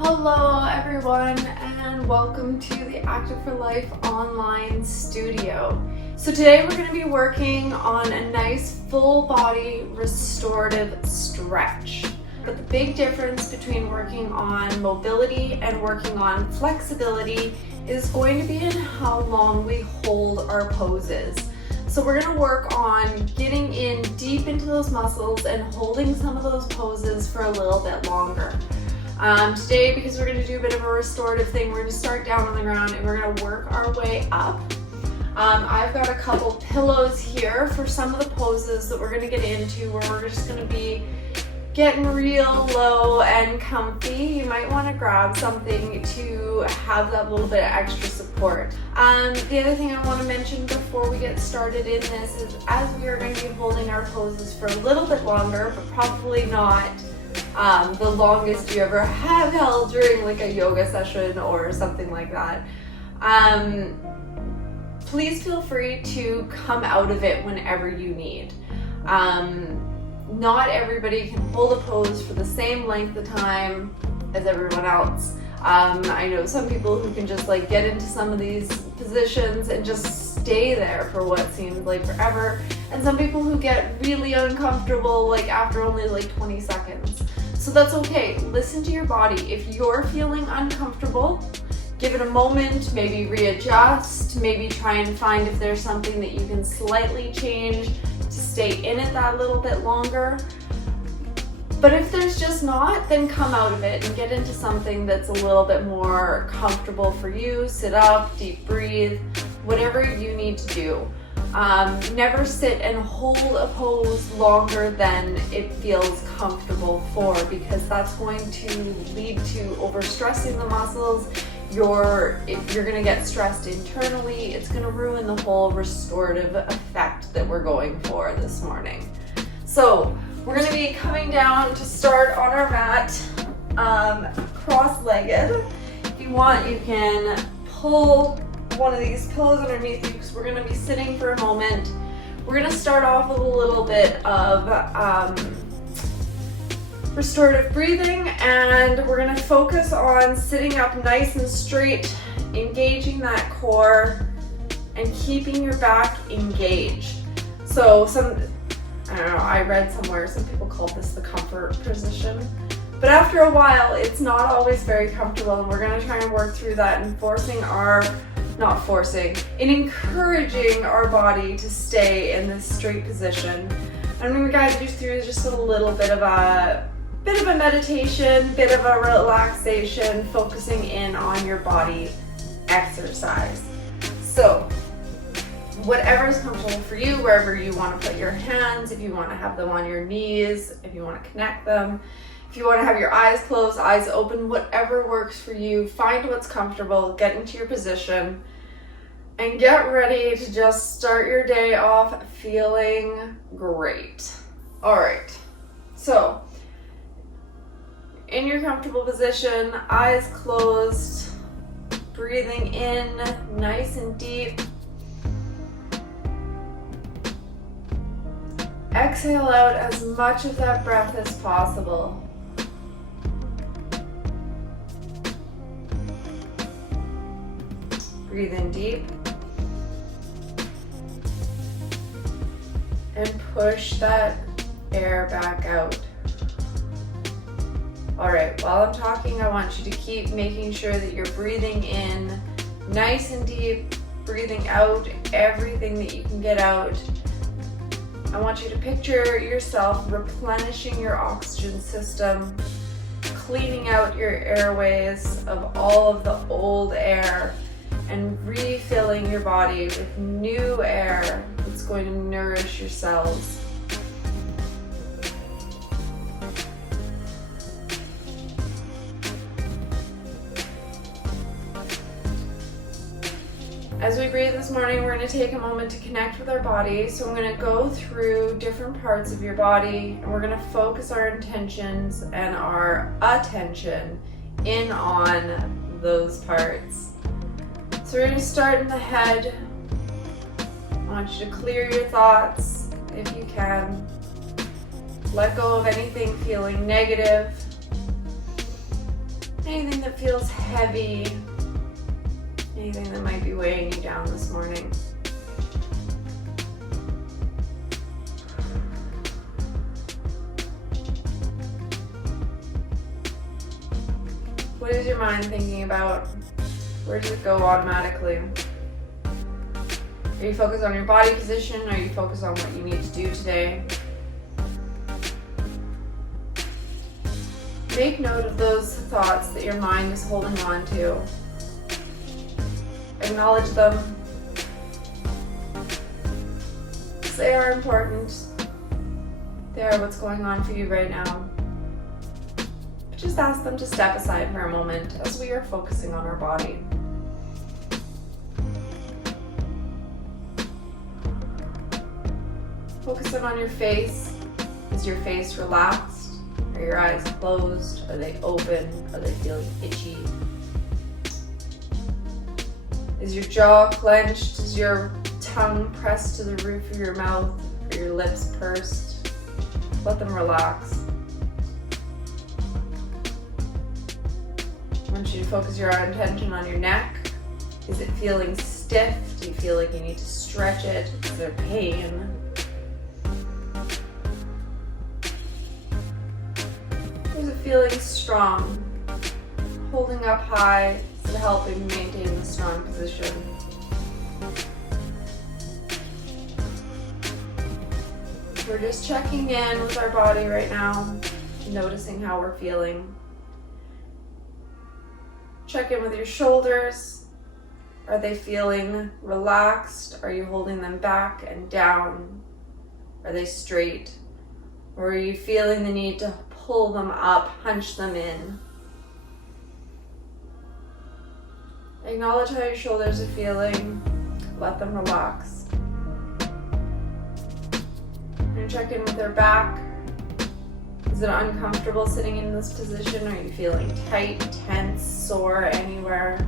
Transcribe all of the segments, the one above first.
Hello everyone, and welcome to the Active for Life online studio. So today we're going to be working on a nice full body restorative stretch. But the big difference between working on mobility and working on flexibility is going to be in how long we hold our poses. So we're going to work on getting in deep into those muscles and holding some of those poses for a little bit longer. Today, because we're going to do a bit of a restorative thing, we're going to start down on the ground and we're going to work our way up. I've got a couple pillows here for some of the poses that we're going to get into, where we're just going to be getting real low and comfy. You might want to grab something to have that little bit of extra support. The other thing I want to mention before we get started in this is, as we are going to be holding our poses for a little bit longer, but probably not the longest you ever have held during like a yoga session or something like that, please feel free to come out of it whenever you need. Not everybody can hold a pose for the same length of time as everyone else. I know some people who can just like get into some of these positions and just stay there for what seems like forever, and some people who get really uncomfortable like after only like 20 seconds. So that's okay. Listen to your body. If you're feeling uncomfortable, give it a moment, maybe readjust, maybe try and find if there's something that you can slightly change to stay in it that little bit longer. But if there's just not, then come out of it and get into something that's a little bit more comfortable for you. Sit up, deep breathe, whatever you need to do. Never sit and hold a pose longer than it feels comfortable for, because that's going to lead to overstressing the muscles. If you're going to get stressed internally, it's going to ruin the whole restorative effect that we're going for this morning. So we're going to be coming down to start on our mat, cross-legged. If you want, you can pull one of these pillows underneath you, because we're going to be sitting for a moment. We're going to start off with a little bit of restorative breathing, and we're going to focus on sitting up nice and straight, engaging that core and keeping your back engaged. So I don't know, I read somewhere some people call this the comfort position, but after a while it's not always very comfortable, and we're going to try and work through that and encouraging our body to stay in this straight position. I'm going to guide you through just a little bit of a meditation, bit of a relaxation, focusing in on your body exercise. So whatever is comfortable for you, wherever you want to put your hands, if you want to have them on your knees, if you want to connect them, if you want to have your eyes closed, eyes open, whatever works for you, find what's comfortable, get into your position, and get ready to just start your day off feeling great. All right, so in your comfortable position, eyes closed, breathing in nice and deep. Exhale out as much of that breath as possible. Breathe in deep. And push that air back out. All right, while I'm talking, I want you to keep making sure that you're breathing in nice and deep, breathing out everything that you can get out. I want you to picture yourself replenishing your oxygen system, cleaning out your airways of all of the old air, and refilling your body with new air that's going to nourish your cells. As we breathe this morning, we're going to take a moment to connect with our body. So I'm going to go through different parts of your body, and we're going to focus our intentions and our attention in on those parts. So we're going to start in the head. I want you to clear your thoughts if you can. Let go of anything feeling negative. Anything that feels heavy, anything that might be weighing you down this morning. What is your mind thinking about? Where does it go automatically? Are you focused on your body position? Are you focused on what you need to do today? Make note of those thoughts that your mind is holding on to. Acknowledge them. They are important. They are what's going on for you right now. But just ask them to step aside for a moment as we are focusing on our body. Focusing on your face. Is your face relaxed? Are your eyes closed? Are they open? Are they feeling itchy? Is your jaw clenched? Is your tongue pressed to the roof of your mouth? Or your lips pursed? Let them relax. I want you to focus your attention on your neck. Is it feeling stiff? Do you feel like you need to stretch it? Is there pain? Is it feeling strong? Holding up high, is it helping maintain the strong position? We're just checking in with our body right now, noticing how we're feeling. Check in with your shoulders. Are they feeling relaxed? Are you holding them back and down? Are they straight? Or are you feeling the need to pull them up, hunch them in? Acknowledge how your shoulders are feeling. Let them relax. And check in with their back. Is it uncomfortable sitting in this position? Are you feeling tight, tense, sore anywhere?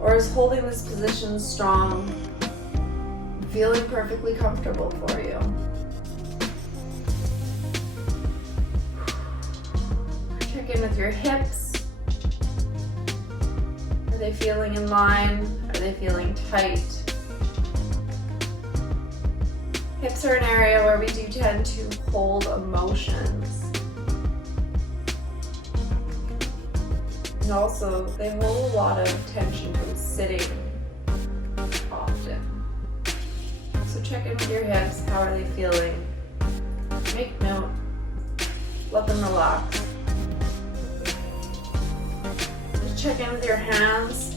Or is holding this position strong, feeling perfectly comfortable for you? Check in with your hips. Are they feeling in line? Are they feeling tight? Hips are an area where we do tend to hold emotions. And also, they hold a lot of tension from sitting often. So check in with your hips. How are they feeling? Make note. Let them relax. Just check in with your hands.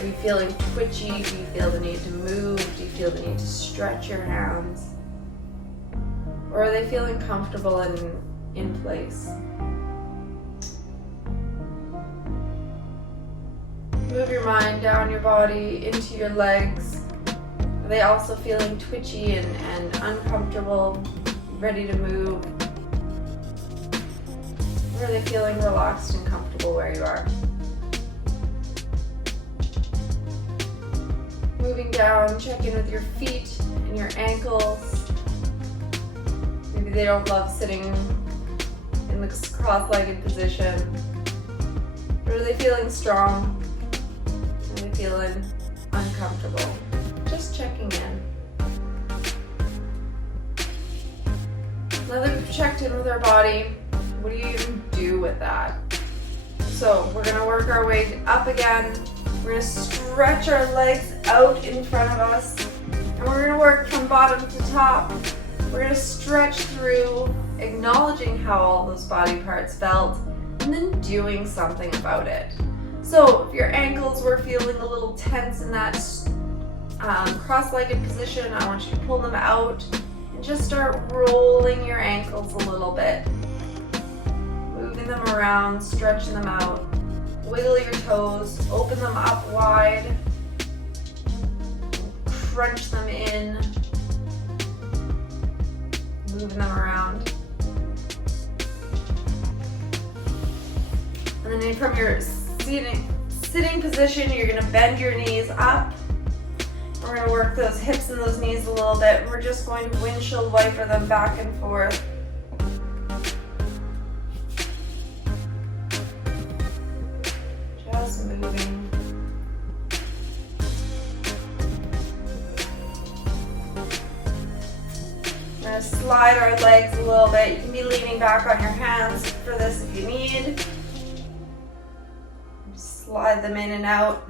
Are you feeling twitchy? Do you feel the need to move? Do you feel the need to stretch your hands? Or are they feeling comfortable and in place? Move your mind down your body into your legs. Are they also feeling twitchy and uncomfortable, ready to move? Or are they feeling relaxed and comfortable where you are? Moving down, check in with your feet and your ankles. Maybe they don't love sitting in the cross-legged position. Or are they feeling strong? Are they feeling uncomfortable? Just checking in. Now that we've checked in with our body, what do you even do with that? So we're gonna work our way up again. We're gonna stretch our legs out in front of us, and we're gonna work from bottom to top. We're gonna stretch through, acknowledging how all those body parts felt, and then doing something about it. So if your ankles were feeling a little tense in that cross-legged position, I want you to pull them out and just start rolling your ankles a little bit. Moving them around, stretching them out. Wiggle your toes, open them up wide, crunch them in, moving them around. And then from your sitting position, you're gonna bend your knees up. We're gonna work those hips and those knees a little bit. We're just going to windshield wiper them back and forth. gonna slide our legs a little bit. You can be leaning back on your hands for this if you need. Slide them in and out.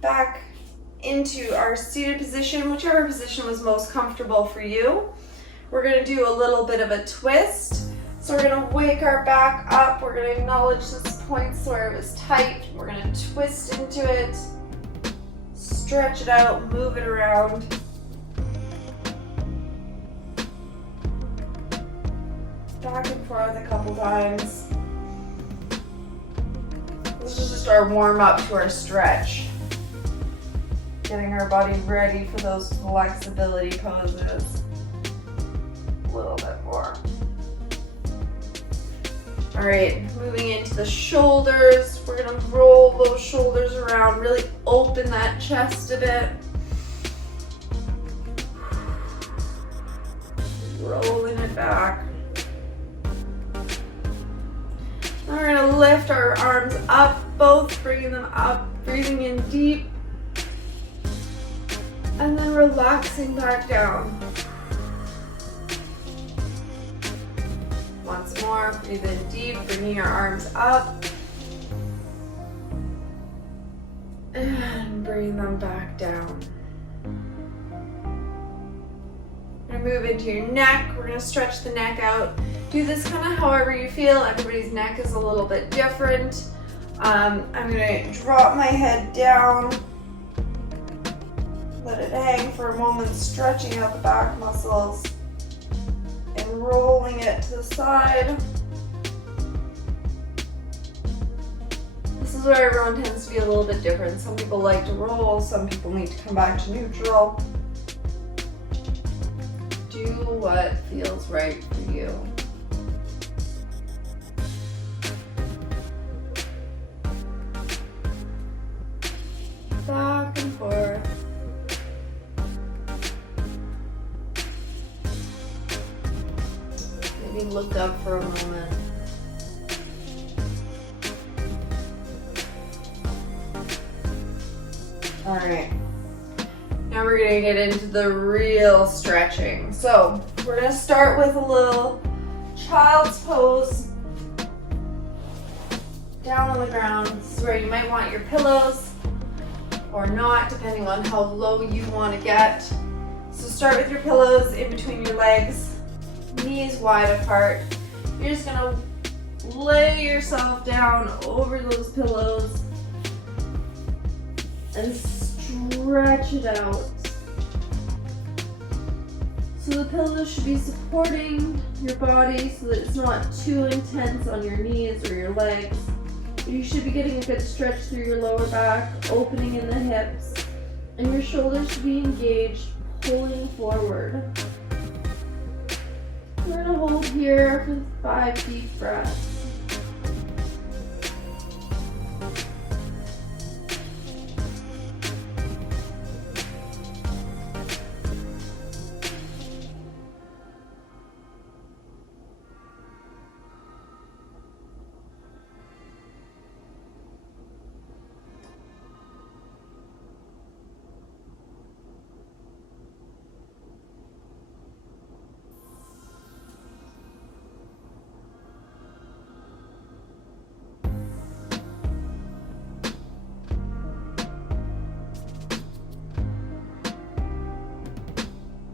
Back into our seated position, whichever position was most comfortable for you. We're gonna do a little bit of a twist. So we're gonna wake our back up. We're gonna acknowledge this point where it was tight. We're gonna twist into it, stretch it out, move it around. Back and forth a couple times. This is just our warm up to our stretch. Getting our body ready for those flexibility poses. A little bit more. All right, moving into the shoulders. We're gonna roll those shoulders around, really open that chest a bit. Rolling it back. Now we're gonna lift our arms up, both bringing them up, breathing in deep. And then relaxing back down. Once more, breathe in deep, bringing your arms up. And bring them back down. We're gonna move into your neck. We're gonna stretch the neck out. Do this kind of however you feel. Everybody's neck is a little bit different. I'm gonna drop my head down. Let it hang for a moment, stretching out the back muscles and rolling it to the side. This is where everyone tends to be a little bit different. Some people like to roll, some people need to come back to neutral. Do what feels right for you. Back and forth. Maybe look up for a moment. All right. Now we're gonna get into the real stretching. So we're gonna start with a little child's pose. Down on the ground. This is where you might want your pillows or not, depending on how low you want to get. So start with your pillows in between your legs. Knees wide apart. You're just gonna lay yourself down over those pillows and stretch it out. So the pillows should be supporting your body so that it's not too intense on your knees or your legs. But you should be getting a good stretch through your lower back, opening in the hips, and your shoulders should be engaged, pulling forward. We're gonna hold here for 5 deep breaths.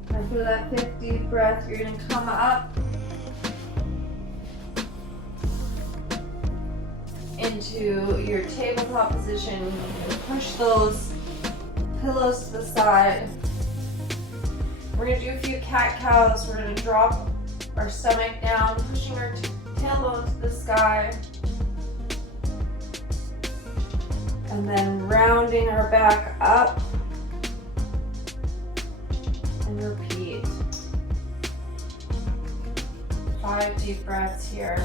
After that 5th deep breath, you're going to come up into your tabletop position. You're going to push those pillows to the side. We're going to do a few cat-cows. We're going to drop our stomach down, pushing our tailbone to the sky. And then rounding our back up. And repeat. 5 deep breaths here.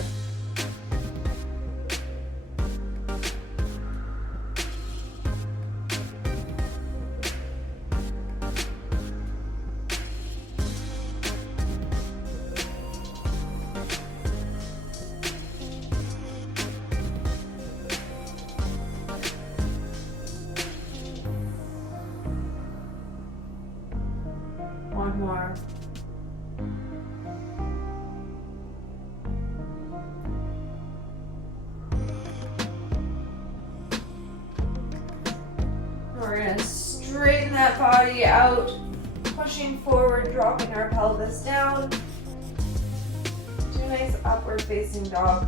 we're going to straighten that body out, pushing forward, dropping our pelvis down. Do a nice upward facing dog.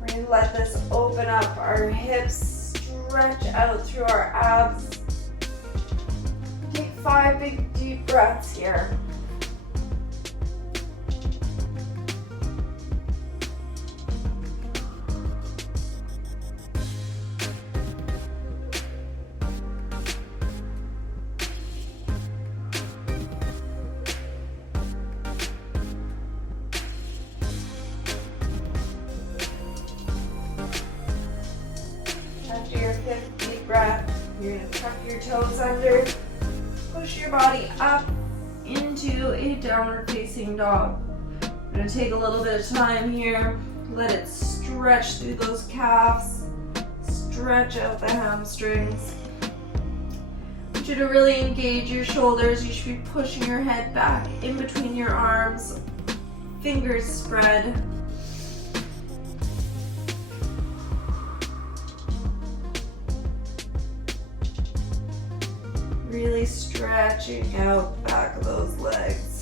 We're going to let this open up our hips, stretch out through our abs. Take 5 big deep breaths here. After your 5th deep breath, you're going to tuck your toes under, push your body up into a downward facing dog. We're going to take a little bit of time here, let it stretch through those calves, stretch out the hamstrings. I want you to really engage your shoulders. You should be pushing your head back in between your arms, fingers spread. Really stretching out the back of those legs.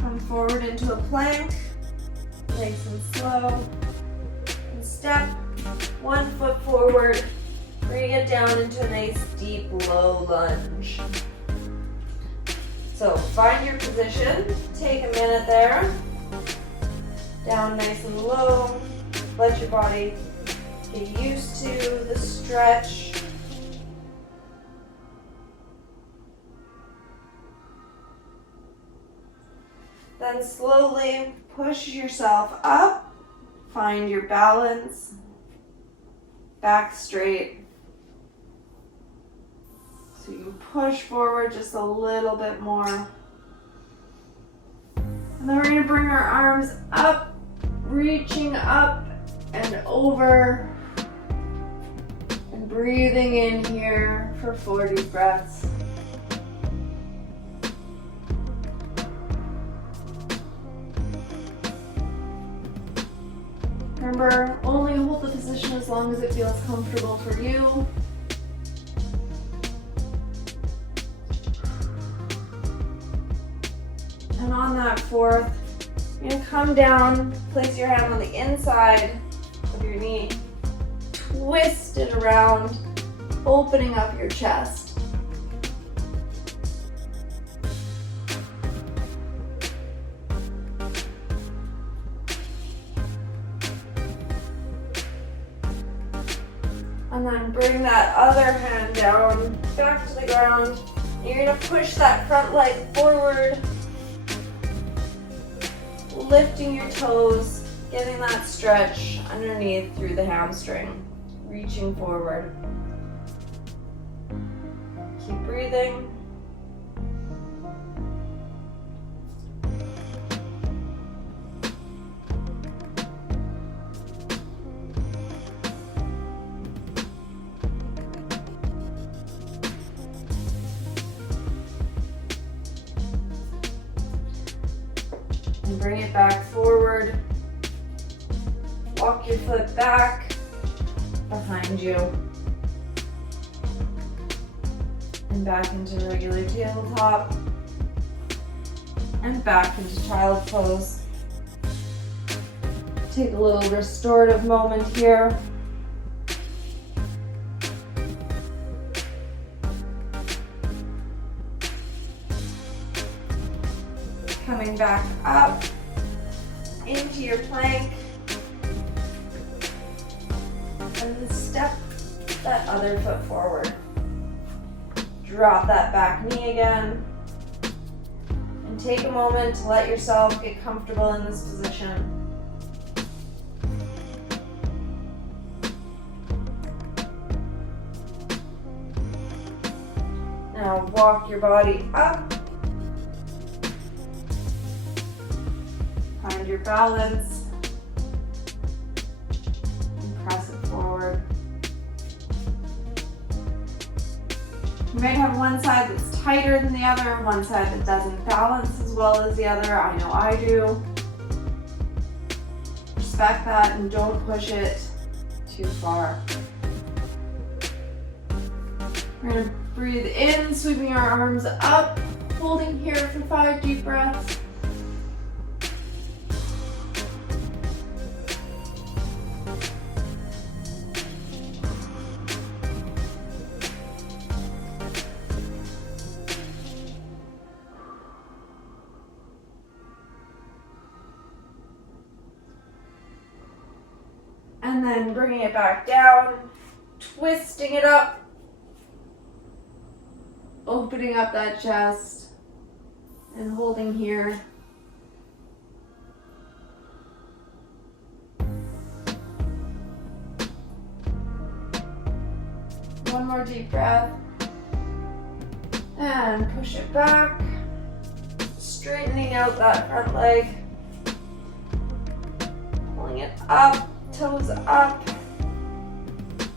Come forward into a plank, nice and slow. And step 1 foot forward, bring it down into a nice deep low lunge. So find your position, take a minute there. Down nice and low. Let your body get used to the stretch. Then slowly push yourself up. Find your balance. Back straight. So you can push forward just a little bit more. And then we're going to bring our arms up, reaching up and over, and breathing in here for 4 deep breaths. Remember, only hold the position as long as it feels comfortable for you. And on that 4th, you're going to come down, place your hand on the inside of your knee, twist it around, opening up your chest. And then bring that other hand down, back to the ground. You're going to push that front leg forward, lifting your toes, getting that stretch underneath through the hamstring, reaching forward. Keep breathing. And bring it back forward. Walk your foot back behind you. And back into regular tabletop. And back into child pose. Take a little restorative moment here. Coming back up into your plank, and then step that other foot forward. Drop that back knee again, and take a moment to let yourself get comfortable in this position. Now walk your body up. Find your balance and press it forward. You might have one side that's tighter than the other, one side that doesn't balance as well as the other. I know I do. Respect that and don't push it too far. We're gonna breathe in, sweeping our arms up, holding here for 5 deep breaths. And then bringing it back down, twisting it up, opening up that chest, and holding here. One more deep breath. And push it back, straightening out that front leg. Pulling it up, toes up,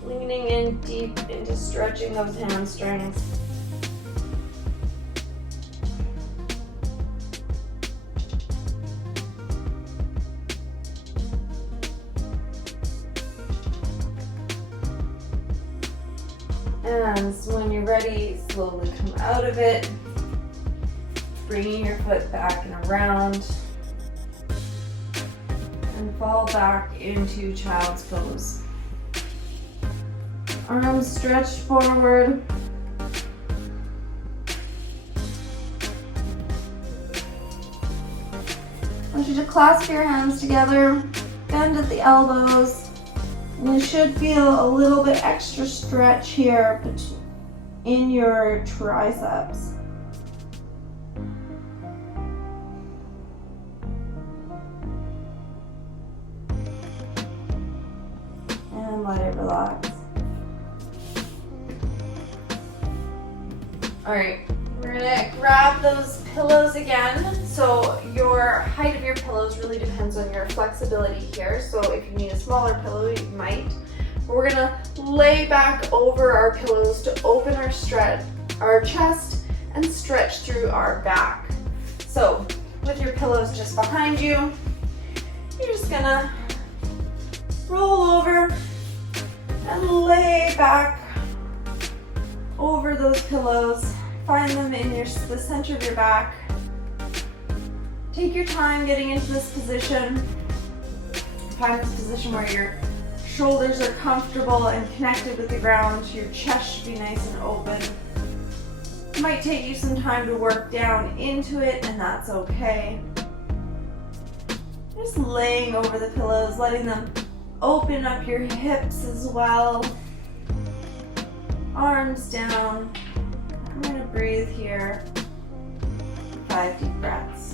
leaning in deep into stretching those hamstrings. And so when you're ready, slowly come out of it, bringing your foot back and around, and fall back into child's pose. Arms stretched forward. I want you to clasp your hands together, bend at the elbows. And you should feel a little bit extra stretch here in your triceps. And let it relax. All right, we're gonna grab those pillows again. So your height of your pillows really depends on your flexibility here. So if you need a smaller pillow, you might. But we're gonna lay back over our pillows to open our chest and stretch through our back. So with your pillows just behind you, you're just gonna roll over and lay back over those pillows. Find them in the center of your back. Take your time getting into this position. Find this position where your shoulders are comfortable and connected with the ground. Your chest should be nice and open. It might take you some time to work down into it, and that's okay. Just laying over the pillows, letting them open up your hips as well. Arms down. I'm going to breathe here. 5 deep breaths.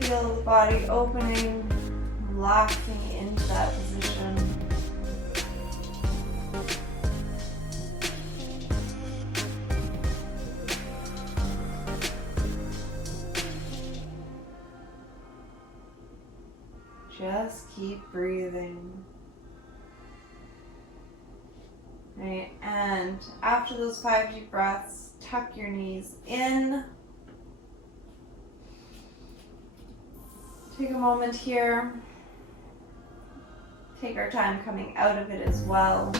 Feel the body opening, relaxing into that position. Just keep breathing. Right, and after those 5 deep breaths, tuck your knees in. Take a moment here. Take our time coming out of it as well.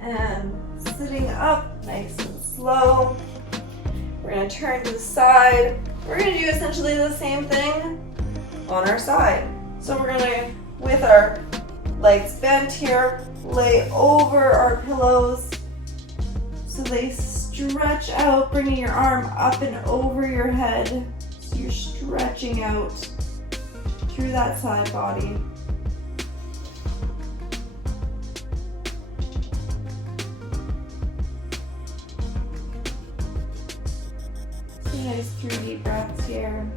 And sitting up nice and slow. We're going to turn to the side. We're going to do essentially the same thing on our side. So we're going to, with our legs bent here, lay over our pillows so they stretch out, bringing your arm up and over your head. So you're stretching out through that side body. Nice 3 deep breaths here.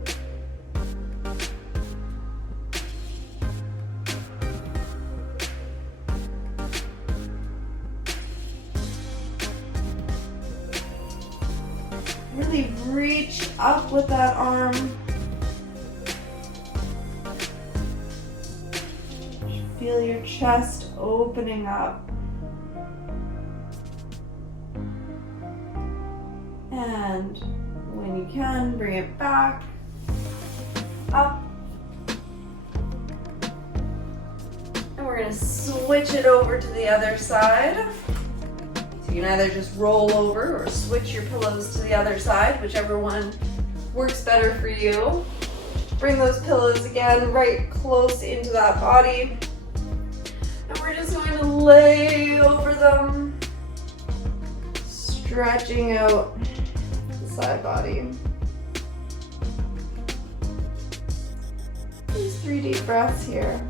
Really reach up with that arm. Feel your chest opening up. And when you can, bring it back, up. And we're gonna switch it over to the other side. So you can either just roll over or switch your pillows to the other side, whichever one works better for you. Bring those pillows again right close into that body. And we're just going to lay over them, stretching out side body. Just 3 deep breaths here.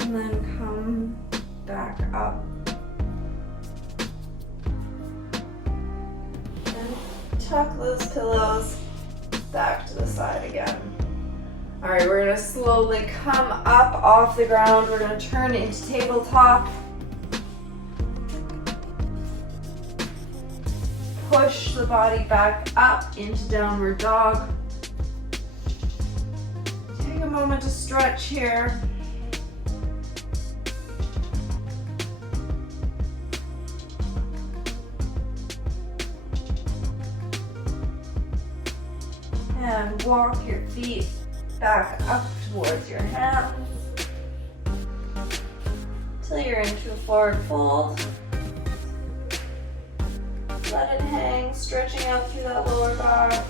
And then come back up. Tuck those pillows back to the side again. All right, we're gonna slowly come up off the ground. We're gonna turn into tabletop. Push the body back up into downward dog. Take a moment to stretch here. And walk your feet back up towards your hands till you're into a forward fold. Let it hang, stretching out through that lower back.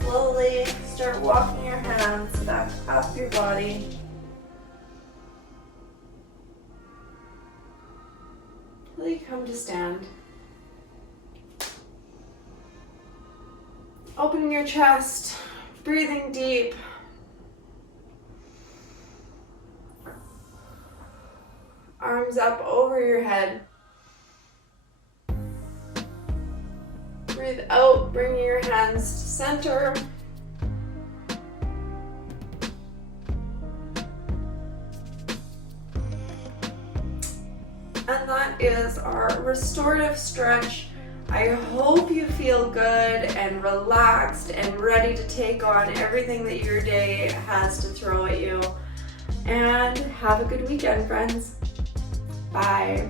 Slowly start walking your hands back up your body. Till you come to stand. Opening your chest, breathing deep. Arms up over your head. Breathe out, bringing your hands to center. And that is our restorative stretch. I hope you feel good and relaxed and ready to take on everything that your day has to throw at you. And have a good weekend, friends. Bye.